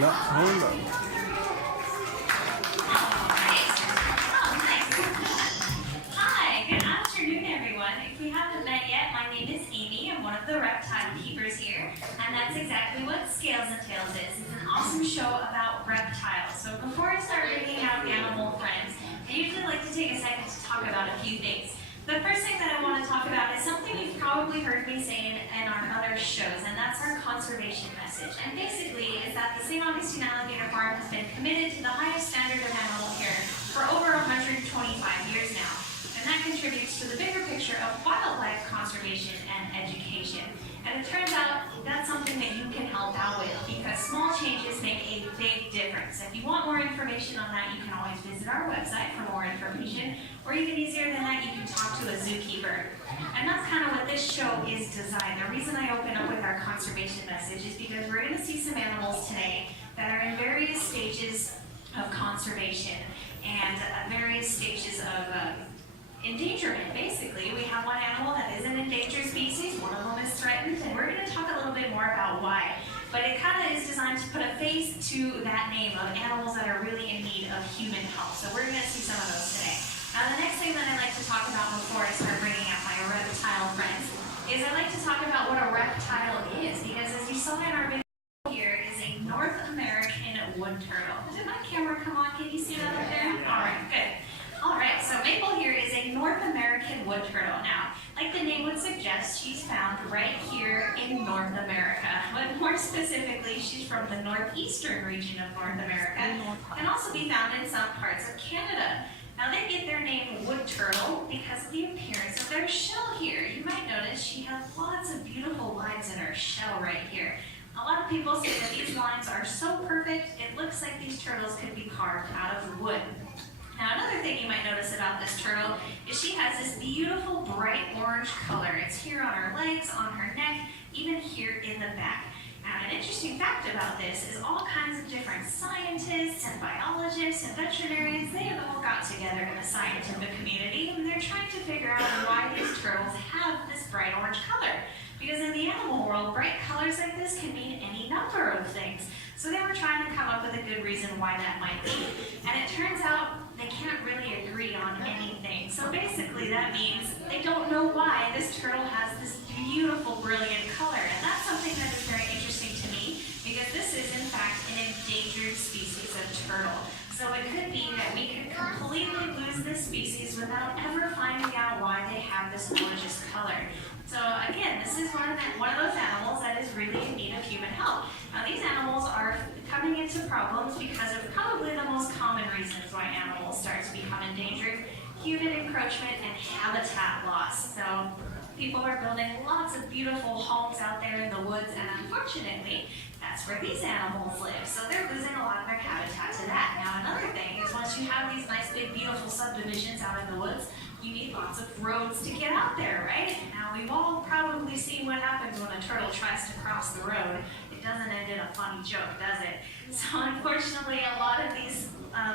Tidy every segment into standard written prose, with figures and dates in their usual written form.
لا هون لا. Hi, good afternoon, everyone. If we haven't met yet, my name is Amy. I'm one of the reptile keepers here, and that's exactly what Scales and Tails is. It's an awesome show about reptiles. So before I start bringing out animal friends, I usually like to take a second to talk about a few things. The first thing that I want to talk about is something you've probably heard me say in our other shows, and that's our conservation message. And basically is that the St. Augustin Alligator Farm has been committed to the highest standard of animal care for over 125 years now. And that contributes to the bigger picture of wildlife conservation and education. And it turns out that's something that you can help out with because small changes make a big difference. If you want more information on that, you can always visit our website for more information, or even easier than that, you can talk to a zookeeper. And that's kind of what this show is designed. The reason I open up with our conservation message is because we're going to see some animals today that are in various stages of conservation and various stages of endangerment, basically. We have one animal that is an endangered species, one of them is threatened, and we're going to talk a little bit more about why. But it kind of is designed to put a face to that name of animals that are really in need of human help. So we're going to see some of those today. Now the next thing that I like to talk about before I start bringing out my reptile friends is I like to talk about what a reptile is, because as you saw in our video here is a North American wood turtle. Did my camera come on? Can you see that up there? All right, good. All right, so Maple here is a North American wood turtle. Now, like the name would suggest, she's found right here in North America. But more specifically, she's from the northeastern region of North America, and also be found in some parts of Canada. Now, they get their name wood turtle because of the appearance of their shell here. You might notice she has lots of beautiful lines in her shell right here. A lot of people say that these lines are so perfect, it looks like these turtles could be carved out of wood. Now, another thing you might notice about this turtle is she has this beautiful bright orange color. It's here on her legs, on her neck, even here in the back. Now, an interesting fact about this is all kinds of different scientists and biologists and veterinarians, they have all got together in the scientific community, and they're trying to figure out why these turtles have this bright orange color. Because in the animal world, bright colors like this can mean any number of things. So they were trying to come up with a good reason why that might be. And it turns out they can't really agree on anything. So basically that means they don't know why this turtle has this beautiful, brilliant color. And that's something that is very interesting to me because this is in fact an endangered species of turtle. So it could be that we could completely lose this species without ever finding out why they have this gorgeous color. So again, this is one of those animals that is really in need of human help. Now these animals are coming into problems because of probably the most common reasons why animals start to become endangered: human encroachment and habitat loss. So people are building lots of beautiful homes out there in the woods, and unfortunately, that's where these animals live. So they're losing a lot of their habitat to that. Now another thing is once you have these nice big beautiful subdivisions out in the woods, you need lots of roads to get out there, right? Now we've all probably seen what happens when a turtle tries to cross the road. It doesn't end in a funny joke, does it? So unfortunately, a lot of these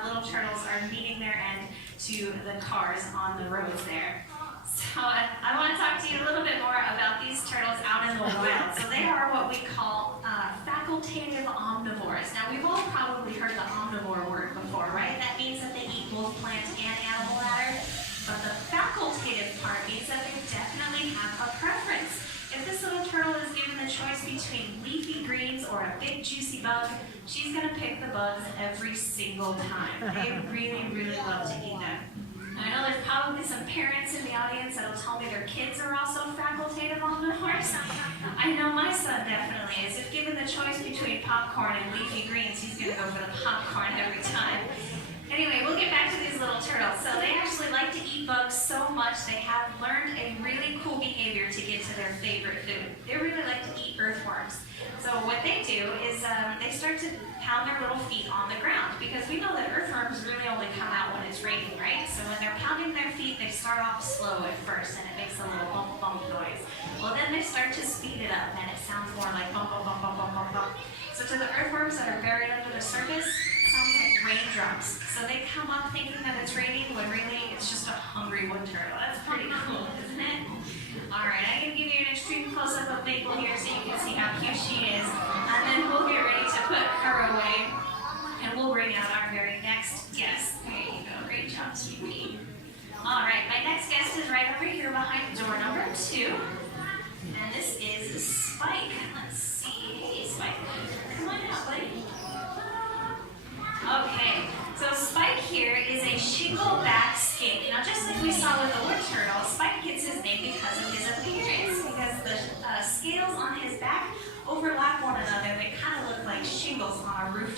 little turtles are meeting their end to the cars on the roads there. So I want to talk to you a little bit more about these turtles out in the wild. So they are what we call facultative omnivores. Now we've all probably heard the omnivore word before, right? That means that they eat both plant and animal matter. But the facultative part means that they definitely have a preference. If this little turtle is given the choice between leafy greens or a big juicy bug, she's going to pick the bugs every single time. They really, really love to eat them. I know there's probably some parents in the audience that'll tell me their kids are also facultative omnivores. I know my son definitely is. If given the choice between popcorn and leafy greens, he's going to go for the popcorn every time. Anyway, we'll get back to these little turtles. So they actually like to eat bugs so much they have learned a really cool behavior to get to their favorite food. They really like to eat earthworms. So what they do is they start to pound their little feet on the ground because we know that earthworms really only come out when it's raining, right? So when they're pounding their feet, they start off slow at first and it makes a little bump bump noise. Well, then they start to speed it up and it sounds more like bump bump bump bump bump bump bump. So to the earthworms that are buried under the surface, it sounds like raindrops. So they come up thinking that it's raining when really it's just a hungry wood turtle. That's pretty cool, isn't it? Alright, I'm going to give you an extreme close-up of Maple here so you can see how cute she is. And then we'll get ready to put her away.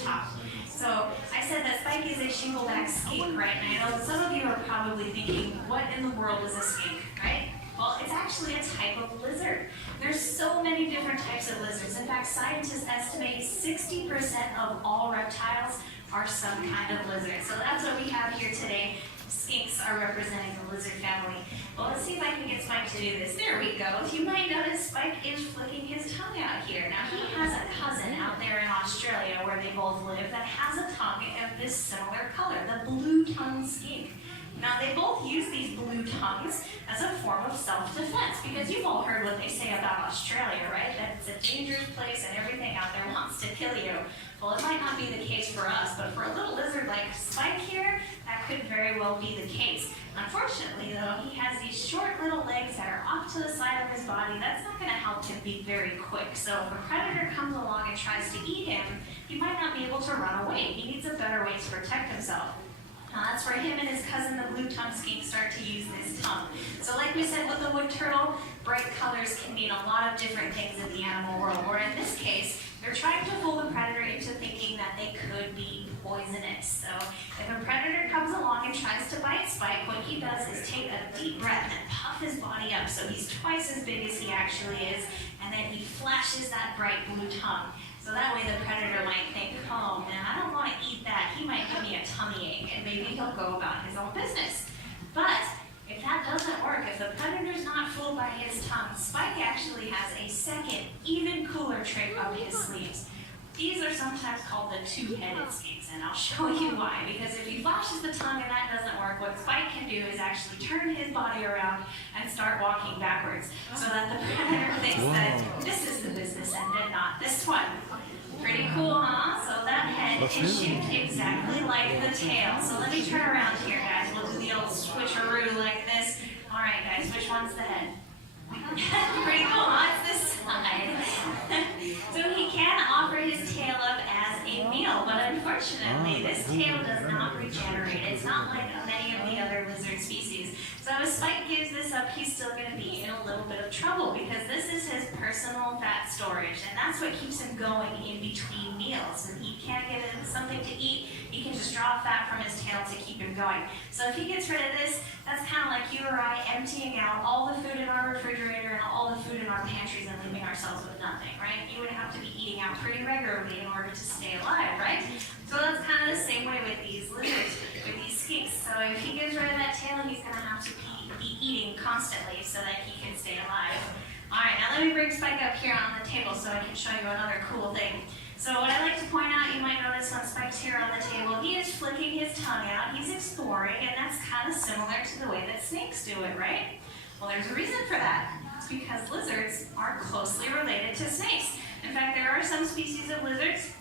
top. So I said that Spike is a shingleback skink, right? And I know some of you are probably thinking, what in the world is a skink, right? Well, it's actually a type of lizard. There's so many different types of lizards. In fact, scientists estimate 60% of all reptiles are some kind of lizard. So that's what we have here today. Skinks are representing the lizard family. Well, let's see if I can get Spike to do this. There we go. You might notice Spike is flicking his tongue out here. Now, he has a cousin out there in Australia where they both live that has a tongue of this similar color, the blue-tongued skink. Now, they both use these blue tongues as a form of self-defense, because you've all heard what they say about Australia, right? That it's a dangerous place and everything out there wants to kill you. Well, it might not be the case for us, but for a little lizard like Spike here, that could very well be the case. Unfortunately, though, he has these short little legs that are off to the side of his body. That's not going to help him be very quick. So if a predator comes along and tries to eat him, he might not be able to run away. He needs a better way to protect himself. That's where him and his cousin, the blue-tongued skink, start to use this tongue. So like we said with the wood turtle, bright colors can mean a lot of different things in the animal world. Or in this case, they're trying to fool the predator into thinking that they could be poisonous. So if a predator comes along and tries to bite Spike, what he does is take a deep breath and puff his body up so he's twice as big as he actually is, and then he flashes that bright blue tongue. So that way the predator might think, oh man, I don't want to eat that. He might give me a tummy ache, and maybe he'll go about his own business. But if that doesn't work, if the predator's not fooled by his tongue, Spike actually has a second, even cooler trick up his sleeves. These are sometimes called the two-headed skinks, and I'll show you why. Because if he flashes the tongue and that doesn't work, what Spike can do is actually turn his body around and start walking backwards, so that the predator thinks that this is the business end and not this one. Pretty cool, huh? So that head is shaped exactly like the tail. So let me turn around here, guys. We'll do the old switcheroo like this. All right, guys, which one's the head? Pretty cool, huh? It's this side. So he can offer his tail up as a meal, but unfortunately, this tail does not regenerate. It's not like many of the other lizard species. So if Spike gives this up, he's still going to be in a little bit of trouble, because this is his personal fat storage, and that's what keeps him going in between meals. And he can't get him something to eat, he can just draw fat from his tail to keep him going. So if he gets rid of this, that's kind of like you or I emptying out all the food in our refrigerator and all the food in our pantries and leaving ourselves with nothing, right? You would have to be eating out pretty regularly in order to stay alive, right? So that's kind of the same way with these lizards, with these skinks. So if he gets rid of that tail, he's going to have to be eating constantly so that he can stay alive. All right, now let me bring Spike up here on the table so I can show you another cool thing. So what I like to point out, you might notice when Spike's here on the table, he is flicking his tongue out, he's exploring, and that's kind of similar to the way that snakes do it, right? Well, there's a reason for that. It's because lizards are closely related to snakes. In fact, there are some species of lizards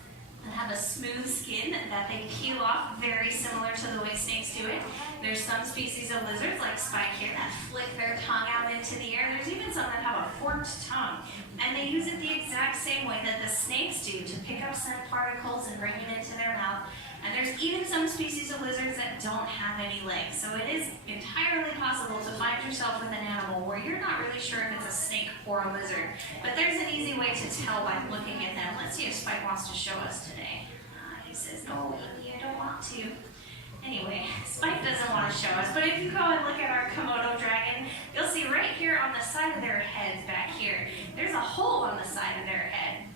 that have a smooth skin that they peel off, very similar to the way snakes do it. There's some species of lizards, like Spike here, that flick their tongue out into the air. There's even some that have a forked tongue, and they use it the exact same way that the snakes do to pick up scent particles and bring it into their mouth. And there's even some species of lizards that don't have any legs. So it is entirely possible to find yourself with an animal where you're not really sure if it's a snake or a lizard. But there's an easy way to tell by looking at them. Let's see if Spike wants to show us today. He says, no, Amy, I don't want to. Anyway, Spike doesn't want to show us, but if you go and look at our Komodo dragon, you'll see right here on the side of their heads back here, there's a hole on the side of their head.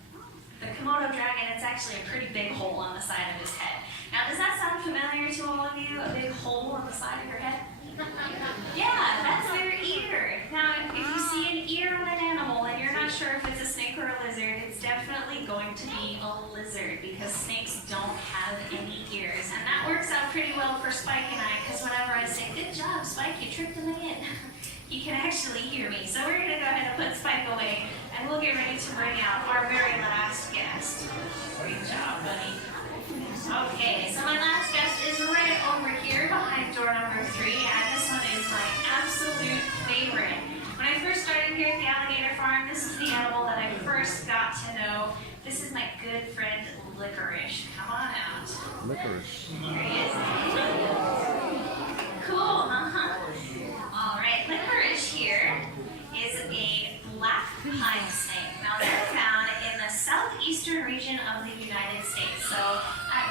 The Komodo dragon, it's actually a pretty big hole on the side of his head. Now, does that sound familiar to all of you, a big hole on the side of your head? Yeah, that's their ear. Now, if you see an ear on an animal and you're not sure if it's a snake or a lizard, it's definitely going to be a lizard, because snakes don't have any ears. And that works out pretty well for Spike and I, because whenever I say, good job, Spike, you tricked him again, he can actually hear me. So we're going to go ahead and put Spike away, and we'll get ready to bring out our very last guest. Great job, buddy. Okay, so my last guest is right over here behind door number 3, and this one is my absolute favorite. When I first started here at the Alligator Farm, this is the animal that I first got to know. This is my good friend Licorice. Come on out. Licorice. Here he is. Cool, All right, Licorice here is a black pine snake. Now they're found in the southeastern region of the United States. So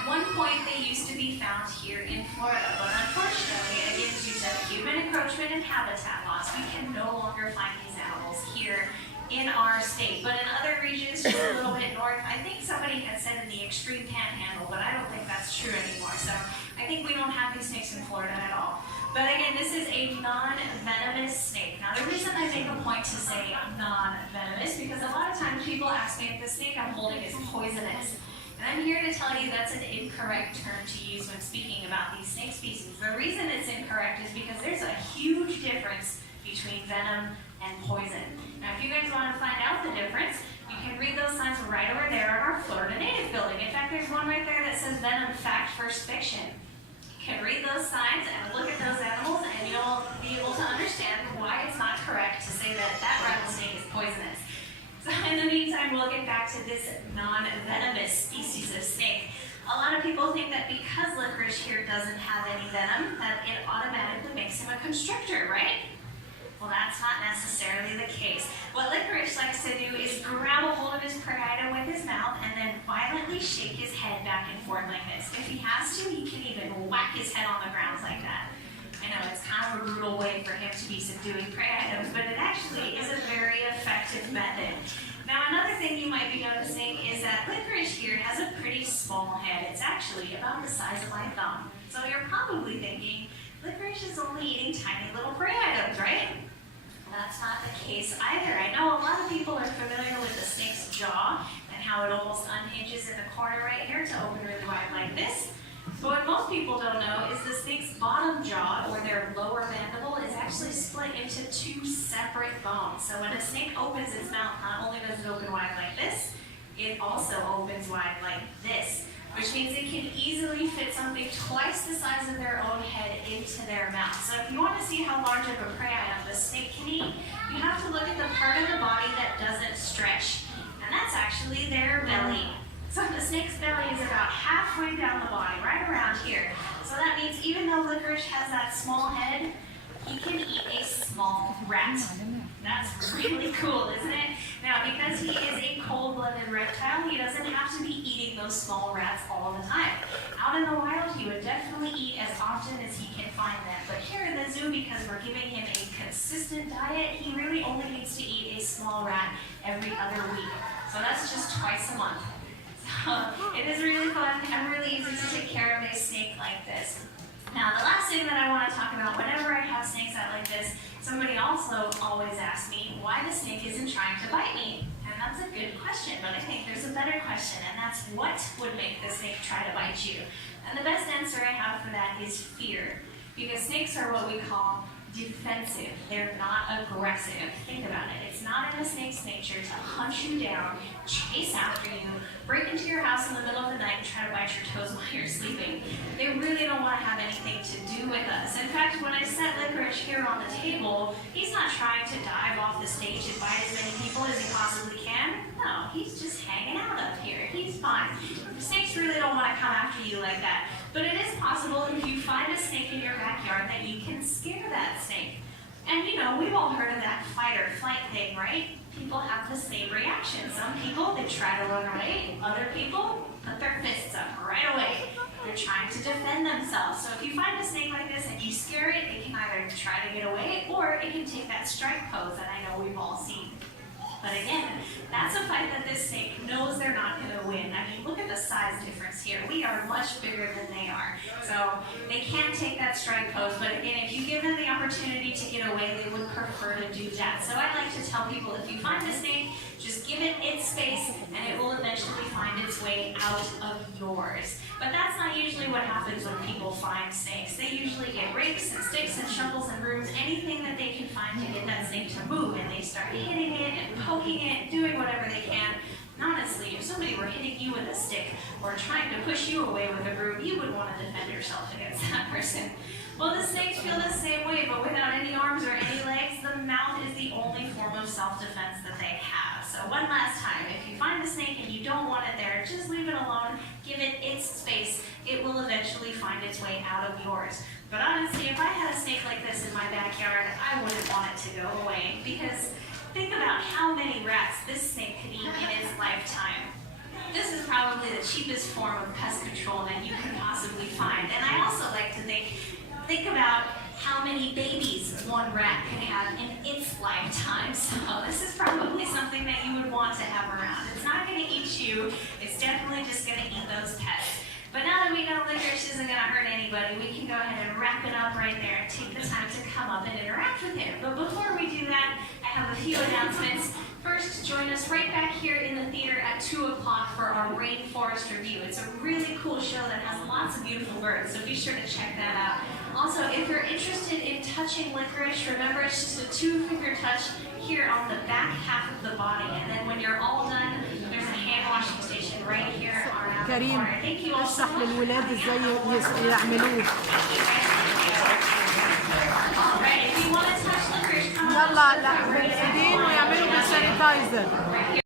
At one point, they used to be found here in Florida, but unfortunately, again, due to human encroachment and habitat loss, we can no longer find these animals here in our state. But in other regions, just a little bit north, I think somebody had said in the extreme panhandle, but I don't think that's true anymore. So I think we don't have these snakes in Florida at all. But again, this is a non-venomous snake. Now the reason I make a point to say non-venomous, because a lot of times people ask me if the snake I'm holding is poisonous. And I'm here to tell you that's an incorrect term to use when speaking about these snake species. The reason it's incorrect is because there's a huge difference between venom and poison. Now if you guys want to find out the difference, you can read those signs right over there on our Florida Native building. In fact, there's one right there that says venom, fact, first fiction. You can read those signs and look at those animals and you'll be able to understand why it's not correct to say that that rattlesnake is poisonous. So in the meantime, we'll get back to this non-venomous species of snake. A lot of people think that because licorice here doesn't have any venom, that it automatically makes him a constrictor, right? Well, that's not necessarily the case. What licorice likes to do is grab a hold of his prey item with his mouth and then violently shake his head back and forth like this. If he has to, he can even whack his head on the ground like that. I know it's kind of a brutal way for him to be subduing prey items, but it actually is a very effective method. Now, another thing you might be noticing is that licorice here has a pretty small head. It's actually about the size of my thumb. So you're probably thinking, licorice is only eating tiny little prey items, right? That's not the case either. I know a lot of people are familiar with the snake's jaw and how it almost unhinges in the corner right here to open really wide like this. But what most people don't know is the snake's bottom jaw, or their lower mandible, is actually split into two separate bones. So when a snake opens its mouth, not only does it open wide like this, it also opens wide like this, which means it can easily fit something twice the size of their own head into their mouth. So if you want to see how large of a prey item the snake can eat, you have to look at the part of the body that doesn't stretch, and that's actually their belly. So the snake's belly is about halfway down the body, right around here. So that means even though licorice has that small head, he can eat a small rat. That's really cool, isn't it? Now, because he is a cold-blooded reptile, he doesn't have to be eating those small rats all the time. Out in the wild, he would definitely eat as often as he can find them. But here in the zoo, because we're giving him a consistent diet, he really only needs to eat a small rat every other week. So that's just twice a month. So it is really fun and really easy to take care of a snake like this. Now, the last thing that I want to talk about whenever I have snakes out like this, somebody also always asks me why the snake isn't trying to bite me. And that's a good question, but I think there's a better question, and that's what would make the snake try to bite you? And the best answer I have for that is fear. Because snakes are what we call defensive. They're not aggressive. Think about it. It's not in a snake's nature to hunt you down, chase after you, break into your house in the middle of the night and try to bite your toes while you're sleeping. They really don't want to have anything to do with us. In fact, when I set licorice here on the table, he's not trying to dive off the stage and bite as many people as he possibly can. No, he's just hanging out up here. He's fine. Snakes really don't want to come after you like that. But it is possible if you find a snake in your backyard that you can scare that snake. And you know, we've all heard of that fight or flight thing, right? People have the same reaction. Some people, they try to run away. Other people put their fists up right away. They're trying to defend themselves. So if you find a snake like this and you scare it, it can either try to get away or it can take that strike pose that I know we've all seen. But again, that's a fight that this snake knows they're not going to win. I mean, look at the size difference here. We are much bigger than they are. So they can take that strike pose, but again, if you give them the opportunity to get away, they would prefer to do that. So I like to tell people, if you find a snake, just give it its space, and it will eventually find its way out of yours. But that's not usually what happens when people find snakes. They usually get rakes and sticks and shovels and brooms, anything that they can find to get that snake to move, and they start hitting it and poking it, doing whatever they can. And honestly, if somebody were hitting you with a stick or trying to push you away with a broom, you would want to defend yourself against that person. Well, the snakes feel the same way, but without any arms or any legs, the mouth is the only form of self-defense that they have. So one last time, if you find a snake and you don't want it there, just leave it alone, give it its space. It will eventually find its way out of yours. But honestly, if I had a snake like this in my backyard, I wouldn't want it to go away, because think about how many rats this snake could eat in its lifetime. This is probably the cheapest form of pest control that you can possibly find. And I also like to think about how many babies one rat could have in its lifetime. So this is probably something that you would want to have around. It's not going to eat you. It's definitely just going to eat those pets. But now that we know licorice isn't going to hurt anybody, we can go ahead and wrap it up right there and take the time to come up and interact with him. But before we do that, I have a few announcements. First, join us right back here in the theater at 2 o'clock for our Rainforest Review. It's a really cool show that has lots of beautiful birds, so be sure to check that out. Also, if you're interested in touching licorice, remember it's just a 2-finger touch here on the back half of the body. And then when you're all done, there's a hand washing station right here around the corner. Thank you all so much. للولاد ازاي يعملوه. All right, if you want to touch licorice, come on. يلا لا بالايدين ويعملوا بالسانيتايزر.